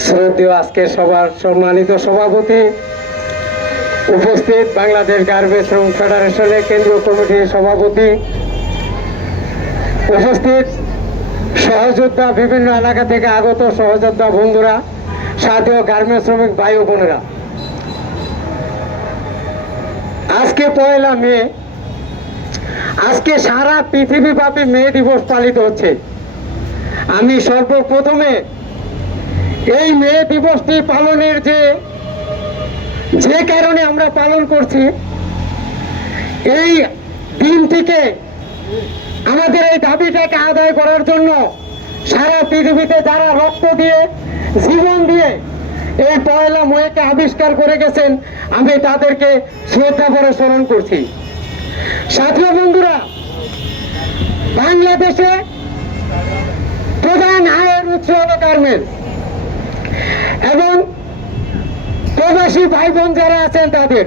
শ্রদ্ধেয় আজকে সবার সম্মানিত সভাপতি উপস্থিত বাংলাদেশ গার্মেন্টস শ্রম ফেডারেশনের কেন্দ্রীয় কমিটির সভাপতি, উপস্থিত সহযোদ্ধা বিভিন্ন এলাকা থেকে আগত সহযোদ্ধা বন্ধুরা সাথেও গার্মেন্টস শ্রমিক ভাই বোনেরা। আজকে পয়লা মে, আজকে সারা পৃথিবীব্যাপী মে দিবস পালিত হচ্ছে। আমি সর্বপ্রথমে এই মে দিবসটি পালনের যে যে কারণে আমরা পালন করছি, এই দিনটিকে আমাদের এই দাবিটাকে আদায় করার জন্য সারা পৃথিবীতে যারা রক্ত দিয়ে, জীবন দিয়ে এই পয়লা ময়েকে আবিষ্কার করে গেছেন, আমি তাদেরকে শ্রদ্ধা করে স্মরণ করছি। সাথী বন্ধুরা, বাংলাদেশে প্রধান আয়ের উৎস হলো গার্মেন্টস। এবং প্রবাসী ভাই বোন যারা আছেন তাদের,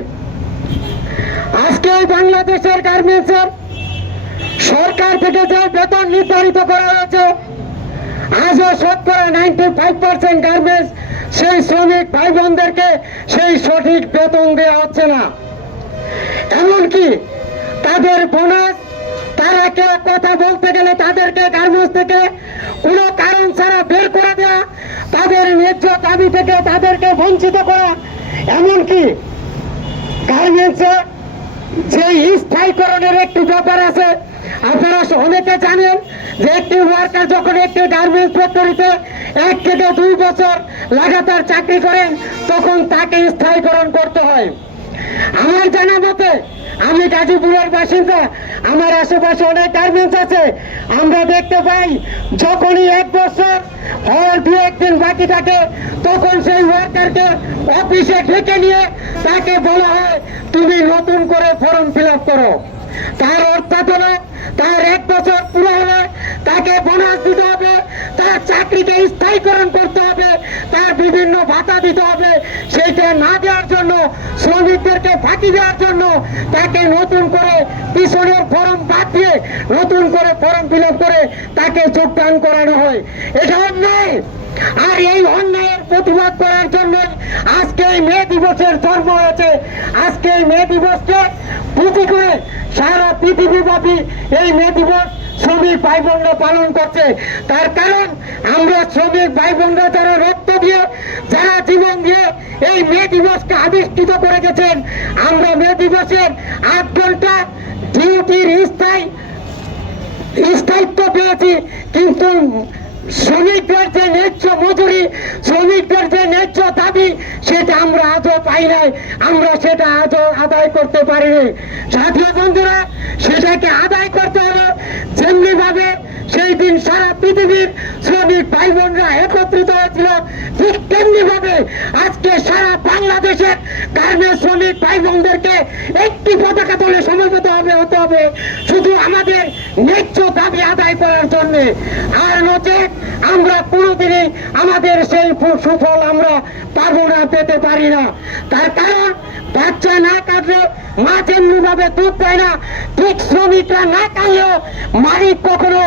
আজকে বাংলাদেশের গার্মেন্টসের সরকার থেকে যে বেতন নির্ধারিত করা হয়েছে, আজও শতকরা নাইনটি ফাইভ পার্সেন্ট গার্মেন্টস, সেই শ্রমিক ভাই বোনদেরকে সেই সঠিক বেতন দেওয়া হচ্ছে না। এমনকি তাদের বোনাস, তারা কেউ কথা বলতে গেলে তাদেরকে গার্মেন্টস থেকে কোনো কারণ ছাড়া বের করে দেওয়া তাদের ন্যায্য দাবি থেকে তাদেরকে বঞ্চিত করা, এমনকি গার্মেন্টসে যে স্থায়ীকরণের একটি ব্যাপার আছে, আপনারা অনেকে জানেন যে একটি ওয়ার্কার যখন একটি গার্মেন্টস ফ্যাক্টরিতে এক থেকে দুই বছর লাগাতার চাকরি করেন, তখন তাকে স্থায়ীকরণ করতে হয়। আমার জানা মতে গাজীপুরের বাসিন্দা। আমার আশেপাশে অনেক গার্মেন্টস আছে। আমরা দেখতে পাই, যখনই এক বছর হওয়ার দু একদিন বাকি থাকে, তখন সেই ওয়ার্কারকে অফিসে ডেকে নিয়ে তাকে বলা হয়, তুমি নতুন করে ফর্ম ফিল করো। তার অর্থাৎ হলো, তার এক বছর পুরো হলে, তাকে বোনাস দিতে হবে। তার চাকরিকে স্থায়ীকরণ করতে হবে, তার বিভিন্ন ভাতা দিতে হবে, সেইটা না দেওয়ার জন্য, শ্রমিকদেরকে ফাঁকি দেওয়ার জন্য তাকে নতুন করে পিছনের ফর্ম বাদ দিয়ে নতুন করে ফর্ম ফিল করে তাকে যোগদান করানো হয়। এটা অন্যায়। আর এই অন্যায়ের প্রতিবাদ করার জন্য আজকে এই মে দিবসের জন্ম হয়েছে আজকে এই মে দিবসকে পুঁজি করে সারা পৃথিবীব্যাপী এই মে দিবস শ্রমিক ভাই বোনরা পালন করছে। তার কারণ, আমরা শ্রমিক ভাই বোনরা যারা রক্ত দিয়ে, যারা জীবন দিয়ে এই মে দিবসকে আবিষ্কৃত করে গেছেন, আমরা মে দিবসের আট ঘণ্টা ডিউটির স্থায়ী, স্থায়িত্ব পেয়েছি। কিন্তু শ্রমিকদের যে ন্যায্য মজুরি, শ্রমিকদের যে ন্যায্য দাবি আমরা আজও পাই নাই, আমরা সেটা আজও আদায় করতে পারিনি। জাতীয় বন্ধুরা, সেটাকে আদায় করতে হলে। যেমনি ভাবে সেই দিন সারা পৃথিবীর শ্রমিক ভাই বোনরা একত্রিত হয়েছিল, ঠিক তেমনি ভাবে আজকে সারা বাংলাদেশের গার্মেন্টস শ্রমিক ভাই বোনদেরকে একটি পতাকা তোলে সমবেত হবে, হতে হবে। শুধু আমাদের ন্যায্য দাবি আদায় করার জন্য। আর নচেত আমরা কোনোদিনই আমাদের সেই সুফল আমরা পাবো না, পেতে পারি না। তার কারণ, বাচ্চা না কাটলে মা যেমনি ভাবে দুধ দেয় না। ঠিক শ্রমিকরা না কাটলেও মালিক কখনো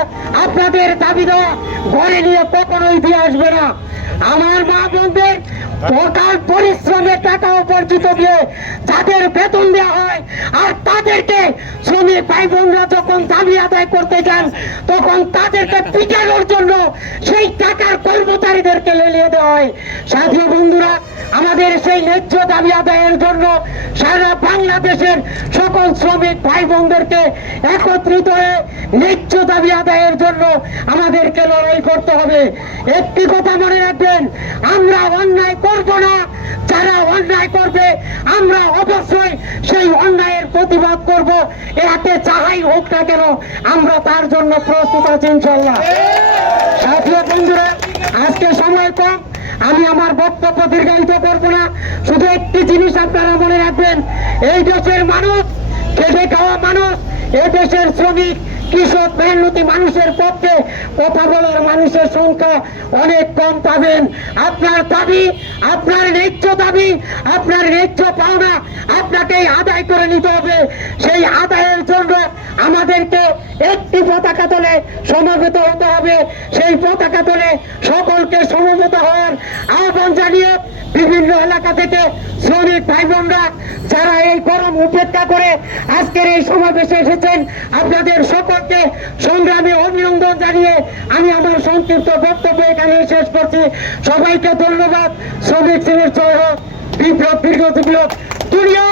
আপনাদের দাবি দেওয়া ঘরে নিয়ে কখনোই দিয়ে আসবে না। আমার মা বোনদের অকাল পরিশ্রমের টাকা উপার্জিত দিয়ে যাদের বেতন দেওয়া হয় আর তাদেরকে শ্রমিক ভাই বোনরা যখন দাবি আদায় করতে যান, তখন তাদেরকে পিটানোর জন্য সেই টাকার কর্মচারীদেরকে লেলিয়ে দেওয়া হয়। সাধু বন্ধুরা, আমাদের সেই ন্যায্য দাবি আদায়ের জন্য সারা বাংলাদেশের সকল শ্রমিক ভাই বোনদেরকে একত্রিত হয়ে ন্যায্য দাবি আদায়ের জন্য আমাদেরকে লড়াই করতে হবে। একটি কথা মনে রাখবেন, আমরা অন্যায় করব না। যারা অন্যায় করবে, আমরা অবশ্যই সেই অন্যায়ের প্রতিবাদ করব। এতে চাহাই হোক না কেন, আমরা তার জন্য প্রস্তুত আছি ইনশাল্লাহ সাথী বন্ধুরা, আজকে সময় কম। আমি আমার বক্তব্য দীর্ঘায়িত করব না। শুধু একটি জিনিস আপনারা মনে রাখবেন, এই দেশের মানুষ, খেটে খাওয়া মানুষ এই দেশের শ্রমিক কৃষক মেহনতি মানুষের পক্ষে কথা বলার মানুষের সংখ্যা অনেক কম পাবেন। আপনার দাবি, আপনার ন্যায্য দাবি, আপনার ন্যায্য পাওনা আপনাকেই আদায় করে নিতে হবে। সেই আদায়ের জন্য আমাদেরকে একটি পতাকা তোলে সমবেত হতে হবে। সেই পতাকা তোলে সকলকে সমবেত হওয়ার আহ্বান জানিয়ে বিভিন্ন এলাকা থেকে শ্রমিক ভাই বোনরা যারা এই গরম উপেক্ষা করে আজকের এই সমাবেশে এসেছেন, আপনাদের পক্ষে সংগ্রামে অভিনন্দন জানিয়ে আমি আমার সংক্ষিপ্ত বক্তব্য এখানে শেষ করছি। সবাইকে ধন্যবাদ। শ্রমিক শ্রেণির জয় হোক। বিপ্লব দীর্ঘ বিপ্লব দুনিয়া